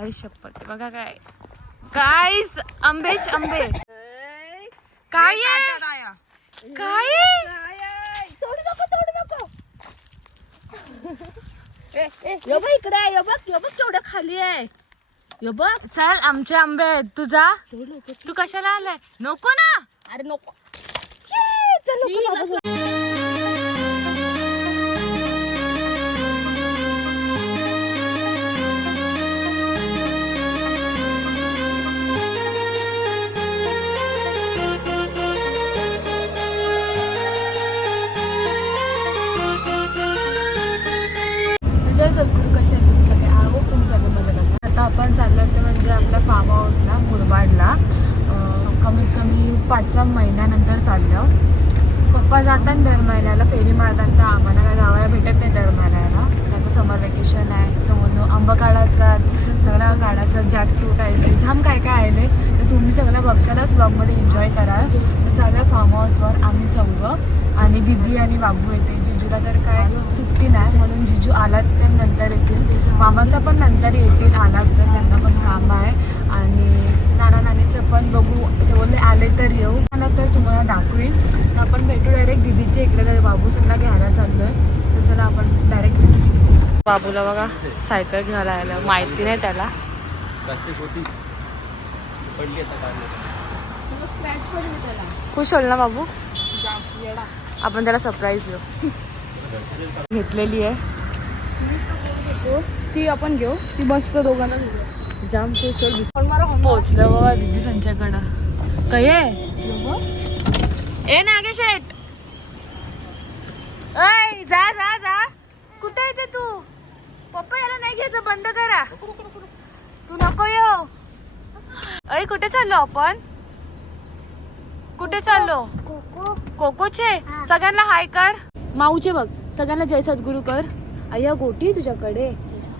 अरे शपथ बघा काय. गाईस आंबेच आंबे. काय? काय इकडे यो बघ केवढं खाली आहे. यो बघ. चल आमचे आंबे आहेत. तुझा तू कशाला आलाय? नको ना. अरे नको. चल पाच सहा महिन्यानंतर चाललं. पप्पा जातात दर महिन्याला फेरी मारतात तर आम्हाला काय जावायला भेटत नाही दर महिन्याला आता समर वेकेशन आहे तो म्हणून आंबा काढायचा सगळा काढायचा जॅक फ्रूट आहे ते जाम काय काय आहे तर तुम्ही सगळ्या बक्षालाच ब्लॉगमध्ये एन्जॉय कराल. तर चालू फार्म हाऊसवर आम्ही चौघं. आणि दिदी आणि बाबू येते जिजूला तर काय सुट्टी नाही म्हणून जिजू आलात ते नंतर येतील. मामाचा पण नंतर येतील आलात तर त्यांना पण काम आहे. आणि नाना नानीचं पण बघू. ते बोलले आले तर येऊ. आला तर तुम्हाला दाखवीन. आपण भेटू डायरेक्ट दिदीच्या इकडे तर बाबू सगळा घ्यायला चाललोय. तर चला आपण डायरेक्ट भेटू बाबूला बघा सायकल घ्यायला आलं. माहिती नाही त्याला. खुश होईल ना बाबू? आपण त्याला सरप्राईज देऊ. घेतलेली आहे. ती आपण घेऊ. ती बसचं दोघांना जाम पोचलं बाबा दिदी संच्याकडं काय? आहे ए नागेश शेट ऐ जा जा जा. कुठे येते तू पप्पा याला नाही घ्यायचं बंद करा. तू नको यो अय कुठे चाललो आपण? कुठे चाललो? कोकोचे? सगळ्यांना हाय कर. माऊचे बघ सगळ्यांना जय सद्गुरू कर. अय्या गोटी तुझ्याकडे.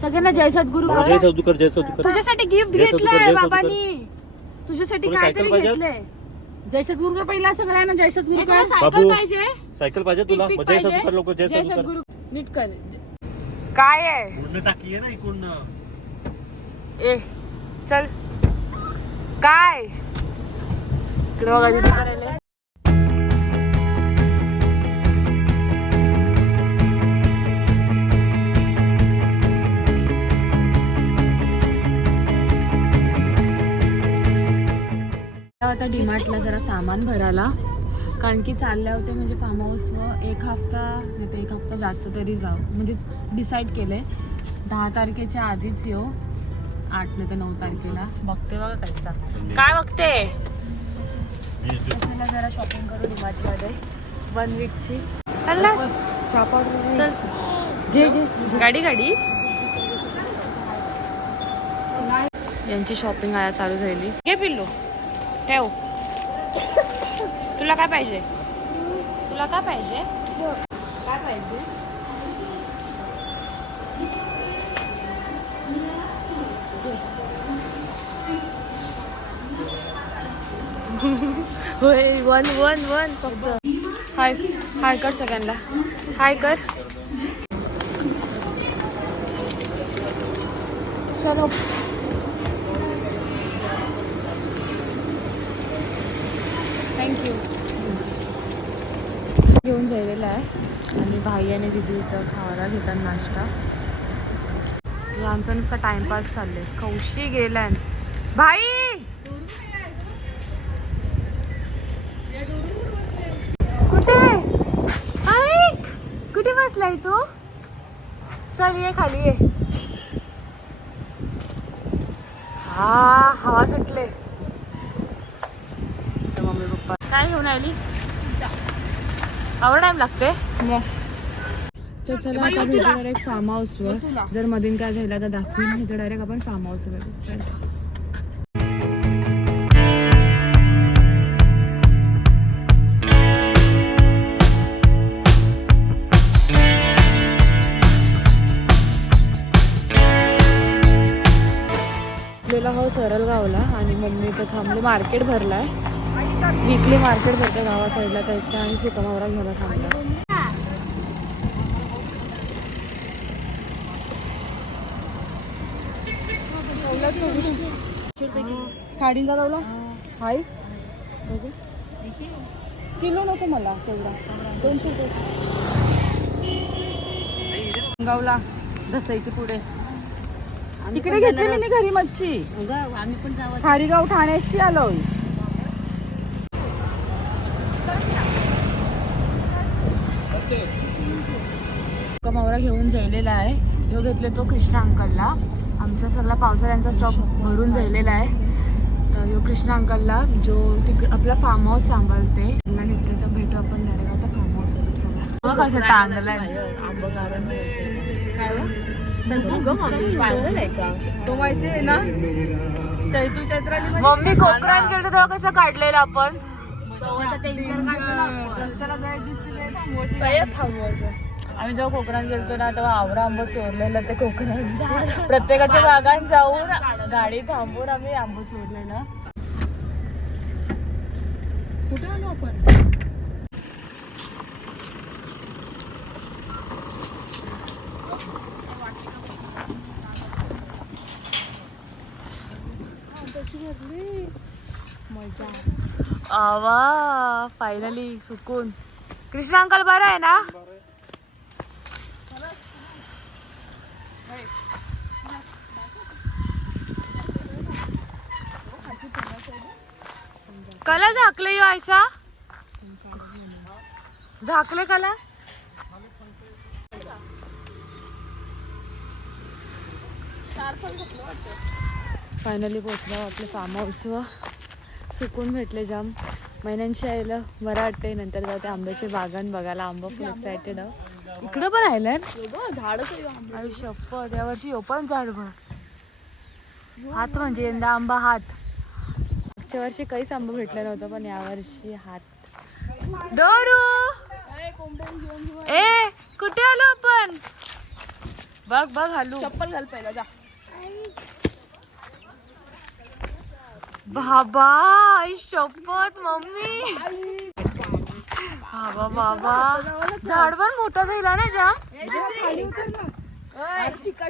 सगळ्यांना जय सद्गुरू कर जय सौदुकर जय सौदुकर तुझ्यासाठी गिफ्ट जय सद्गुरू, घेतलंय जय सद्गुरू. बाबांनी. तुझ्यासाठी तुला काहीतरी सायकल पाहिजे? घेतलंय. जय सद्गुरू पहिला सगळ्यांना जय सद्गुरू ए, तुला सायकल बाबू. पाहिजे? सायकल पाहिजे तुला? पिक-पिक जय पाहिजे? सौदुकर लोक जय जय सौदुकर सद्गुरू. नीट कर. काय आहे? पूर्ण टाकी आहे ना इकडून. ए चल. काय? इकडे बघा दिदी करायला आता डीमार्टला जरा सामान भरायला. कारण की चालले होते म्हणजे फार्म हाऊसवर एक हफ्ता नाही तर एक हफ्ता जास्त तरी जाऊ. म्हणजे डिसाईड केले. दहा तारखेच्या आधीच येऊ. आठ नाही तर नऊ तारखेला. बघते बघा कैसा. काय बघते? जरा शॉपिंग करू डीमार्टमध्ये वन वीकची चल. घे घे. गाडी गाडी. यांची शॉपिंग आया चालू झाली घे पिल्लू. ठेव. तुला काय पाहिजे? तुला काय पाहिजे? काय पाहिजे? होय वन वन वन फक्त. हाय हाय कर सगळ्यांना. हाय कर. चलो थँक्यू घेऊन जायलेला आहे. आणि भाई आणि दिदी इथं खावायला घेतात नाश्ता. यांचा नुसता टाइमपास चालले कौशी गेलाय भाई! कुठे? कुठे बसलाय तू? चल ये खाली ये. हा हवा सुटले. मम्मी पप्पा काय घेऊन आली आवड टाइम लागते तर चला आता भेटू डायरेक्ट फार्म हाऊसवर जर मधून काय झालं तर दाखवून तर डायरेक्ट आपण फार्म हाऊसवर भेटू. हो सरळ गावला आणि मम्मी इथं थांबले मार्केट भरलाय. वीकली मार्केट भरते गावा साईडला त्याचा आणि सुकामावरा घ्यायला थांबला खाडींचा लावला? हाय. किलो नको मला तेवढा. दोनशे रुपये. गावला घसायची पुढे. तिकडे घेतली मी घरी मच्छी. आम्ही पण खारीगाव ठाण्याशी आलोय. मावरा घेऊन जेवलेला आहे ह्यो घेतले तो कृष्णा अंकलला आमचा सगळा पावसाळ्यांचा स्टॉक भरून जायलेला आहे तर ह्यो कृष्णा अंकलला जो तिक आपला फार्म हाऊस सांभाळते त्यांना घेतले तर भेटू आपण डायरेक्ट आता फार्म हाऊसमध्ये चला कसं टांगलाय तो आहे ना चैतू चैत्राली मम्मी कोकरान केलं तेव्हा कसं काढलेलं आपण रस्त्याला थांबवायचं. आम्ही जेव्हा कोकणात गेलतो ना तेव्हा आवरा आंबा चोरलेलं ते कोकणात प्रत्येकाच्या बागात जाऊन गाडी थांबवून आम्ही आंबा चोरलेला. कुठे आलो आपण? मजा. आवा फायनली सुकून. कृष्ण अंकल बरं आहे ना कला झाकले यो हो आयसा झाकले काला? फायनली पोचलो आपलं फार्म हाऊसवर सुकून भेटले जाम. महिन्यांशी यायला बरं वाटते नंतर जाते आंब्याचे बागान बघायला. आंबा खूप एक्सायटेड इकडं पण राहिलं झाड शपथ यावर्षी हो पण झाड भर. हात म्हणजे यंदा आंबा हात. मागच्या वर्षी काहीच आंबा भेटला नव्हता पण यावर्षी हात. डोरू ए कुठे आलो आपण? बघ बघ हलू. चप्पल घाल पहिला जा. बाबा शपथ मम्मी. बाबा बाबा. झाड पण मोठा झाला ना जाम?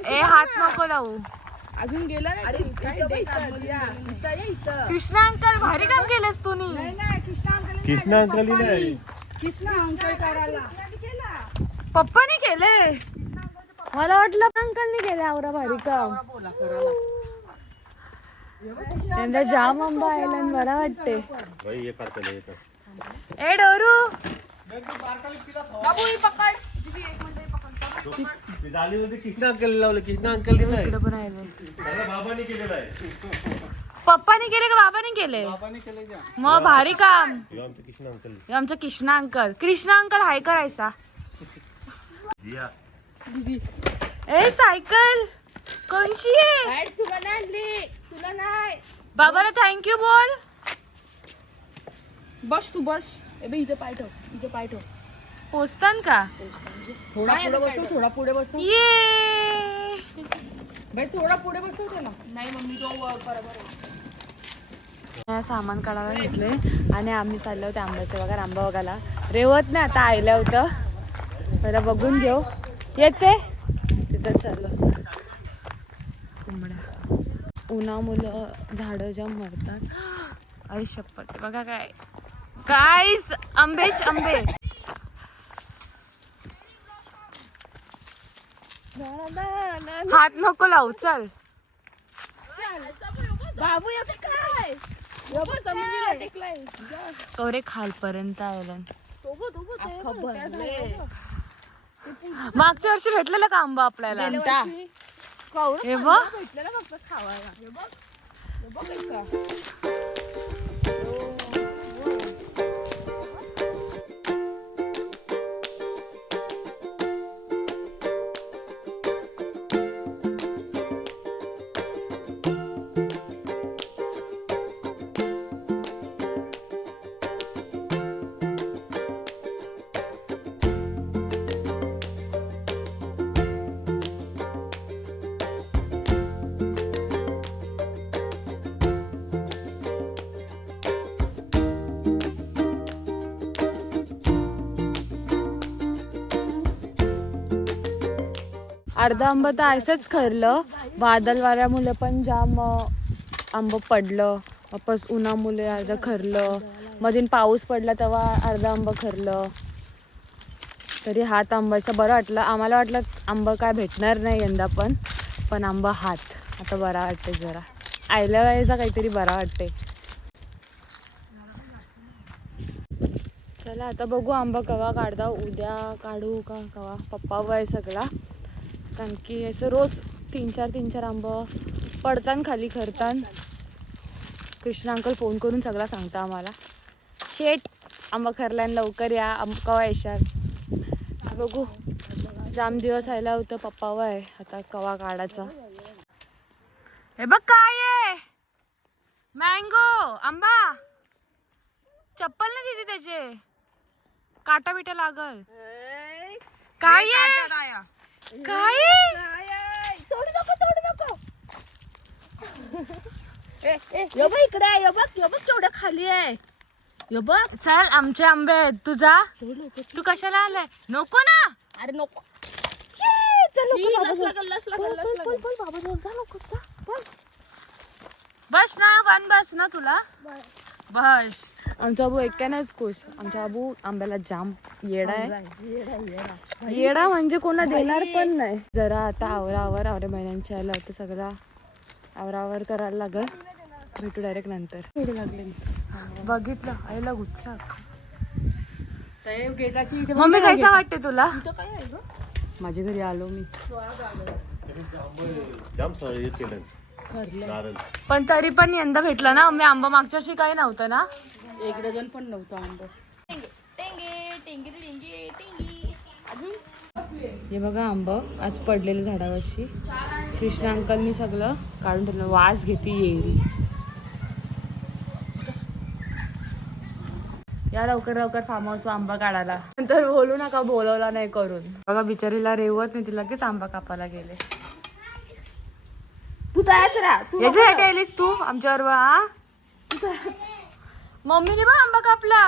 ए हात नको लावू. अजून गेला नाही कृष्णा अंकल भारी काम केलंस तुम्ही. कृष्णा अंकली नाही पप्पानी केले. मला वाटलं अंकलनी केले आवरा भारी काम. यंदा जाम आंबा आयला आणि बरा वाटते भाई करता येतं ए डोरू. ती जाळीमध्ये कृष्णा अंकल लावलं कृष्णा अंकलनी नाही. इकडे पण राहिले त्याला बाबांनी केलेलं आहे. पप्पानी केले का बाबानी केले? मग भारी काम. हे आमचं कृष्णा अंकल. हे आमचा Krishna uncle. Krishna uncle hi करायचा. ए सायकल. कोणची आहे? तुला नाही आणली. तुला नाही. बाबाला थँक्यू बोल. बस तू बस. ए बे इथे पाय ठेव. इथे पाय ठेव. पोचतान का? थोडा पुढे बसव थोडा पुढे बसव. ये! बाई थोडा पुढे बसव त्याला नाही मम्मी तो बरोबर सामान काढायला घेतले आणि आम्ही चाललो होते आंब्याच्या बघा आंबा बघायला. रेवत नाही आता आयलं होतं. पहिला बघून घेऊ. येते? तिथं चाललो. कोंबड्या. उन्हामुळं झाडं जाम मरतात. आई शपथ बघा काय. गाईस आंबेच आंबे. हात नको लावू चल. बाबू कवरे खालपर्यंत आयला अख्खा भरले. मागच्या वर्षी भेटलेला का आंबा आपल्याला. कवळं हे बघ. भेटलेलं फक्त खावायला. अर्धा आंब तर असंच खरलं. वादल वाऱ्यामुळे पण जाम आंब पडलं. वापस उन्हामुळे अर्ध खरलं. मधून पाऊस पडला तेव्हा अर्धा आंब खरलं. तरी हात आंब्याचं बरं वाटलं. आम्हाला वाटलं आंबा काय भेटणार नाही यंदा पण. पण आंबा हात. आता बरा वाटते जरा. आयल्या वेळेचा काहीतरी बरा वाटते चला आता बघू आंबा कवा काढता. उद्या काढू का कवा? पप्पा वय सगळा. कारण की असं रोज तीन चार तीन चार आंब पडतान खाली खरतान कृष्ण अंकल फोन करून सगळा सांगता आम्हाला. शेट आंबा खरल्यान लवकर या. कवा येशाल? बघू. जाम दिवस आयला होतं पप्पा वय. आता कवा काढायचा? हे बघ काय आहे. मँगो आंबा. चप्पल नाही दिली त्याचे. काटा बिटा लागल काय आहे? काय? तोडू नको तोडू नको. यो बघ इकडे यो बघ यो बघ केवढं खाली आहे. यो बघ. चल आमचे आंबे आहेत. तुझा तू कशाला आलाय? नको ना. अरे नको. ये, चल बाबा बाबा जा जा, पळ. बस ना वन बस ना तुला. बस. आमचा अबू एकट्यानेच खुश. आमचा अबू आंब्याला जाम येडा आहे. येडा म्हणजे कोणा देणार पण नाही. जरा आता आवरावर आवरे महिन्यांच्या आलं होतं सगळा आवरावर करायला लागल. भेटू डायरेक्ट नंतर. बघितलं आईला गुच्छा. मम्मी कैसा वाटते तुला? माझ्या घरी आलो मी. जाम पण तरी पण यंदा भेटलं ना मी आंबा मागच्या वर्षी काही नव्हतं ना? एक डझन पण नव्हतं आंबा. हे बघा आंब आज पडलेलं झाडावरशी. कृष्ण अंकलनी सगळं काढून ठेवलं. वास घेते येरी या लवकर लवकर फार्म हाऊस आंबा काढायला. नंतर बोलू नका बोलवला नाही करून. बघा बिचारीला रेवत नाही ती लगेच आंबा कापायला गेले. तू तयाच राहा. तू याच्यासाठी आलीस तू आमच्यावर हा. मम्मीने बा आंबा कापला.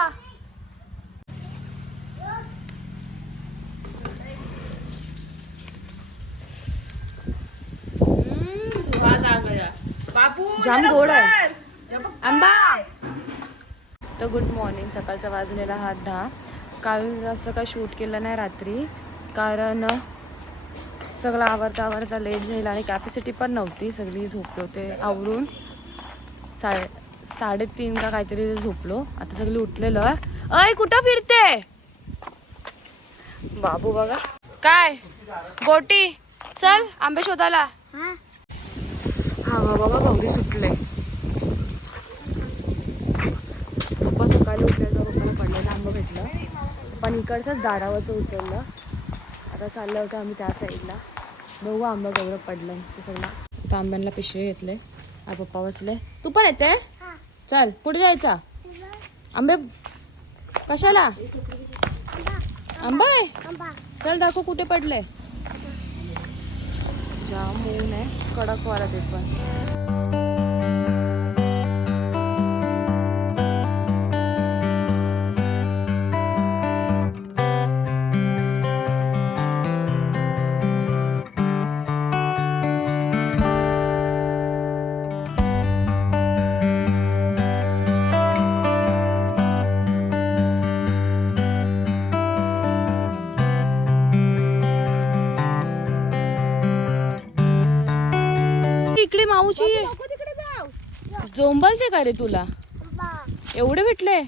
जाम गोड आहे. आंबा. तर गुड मॉर्निंग सकाळचा वाजलेला हा दहा काल असं काय शूट केलं नाही रात्री कारण सगळं आवरता आवरता लेट जाईल आणि कॅपॅसिटी पण नव्हती सगळी झोपलो ते आवरून. साडे साडेतीन का काहीतरी झोपलो. आता सगळी उठलेलं. आहे अय कुठं फिरते? बाबू बघा. काय? गोटी चल आंबे शोधायला. हा बाबा गौरी सुटले. पप्पा सकाळी उठल्याचं पप्पाला पडलेलं आंबं भेटलं. पण इकडचंच दारावरचं उचललं. आता चाललं होतं आम्ही त्या साईडला. बघू आंबा गौरव पडलं ते सगळं. आता आंब्यांना पिशवे घेतले आ पप्पा बसले. तू पण येते? चल कुठे जायचा. आंबे कशाला? आंबा आहे? चल दाखव कुठे पडले जाम ऊन आहे. कडक वारा ते पण. तिकडे जाऊ. जोंबलते का रे तुला? एवढे भेटले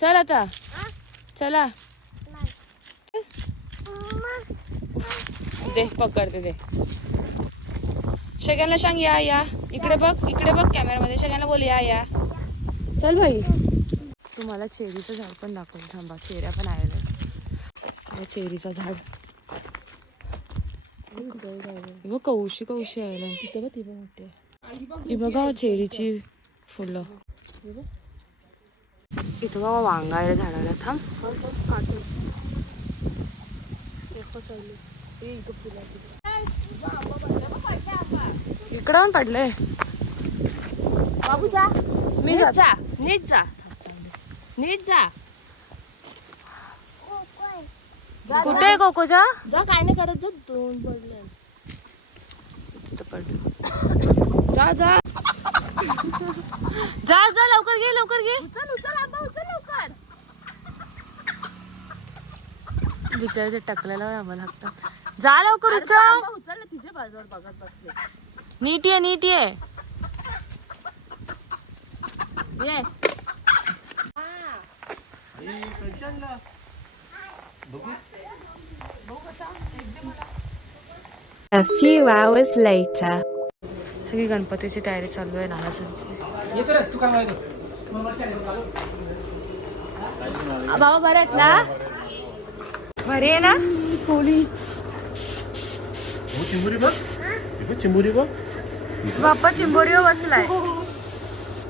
चल आता. चला. दे पकडते दे सगळ्यांना सांग या या. इकडे बघ इकडे बघ कॅमेरामध्ये. सगळ्यांना बोल या या. चल भाई तुम्हाला चेरीचं झाड पण दाखवलं थांबा चेऱ्या पण आलेल्या चेरीचं झाड. हे बघ कौशी कौशी आयला तिथे बघ तिथे मोठे ही बघा चेरीची फुलं. इथं बाबा वांगायला झाडाला थांब. इकडं पण पडले. बाबू जा मी जा नीट जा. नीट जा. कुठे आहे कोकोचा जा काय नाही करत जा. दोन पडले. पडलं. जा जा. जा जा लवकर घे लवकर घे. उचल उचल आंबा उचल लवकर. बिचाराच्या टकल्याला आम्हाला लागतात. जा लवकर उचल. आंबा उचल ना तिच्या बाजूवर बघत बसले. नीट ये नीट ये. ये. A few hours later. सगळी गणपतीची तयारी चालू आहे नानासांची. बाबा बरं आहेत ना? बरे आहे ना? कोणी चिंबुरी बघ हे चिंबुरी बघ बाप्पा चिंबोरीवर बसलाय.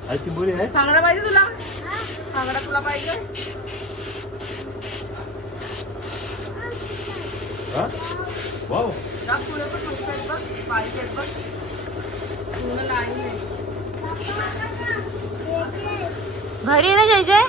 हा चिंबुरी आहे कांगडा पाहिजे तुला? कांगडा तुला पाहिजे. हा? वाव. जा पुढे पण मस्त आहेत बघ पाहिजे आहेत बघ. पूर्ण लाईन आहे. घरी ना जय जय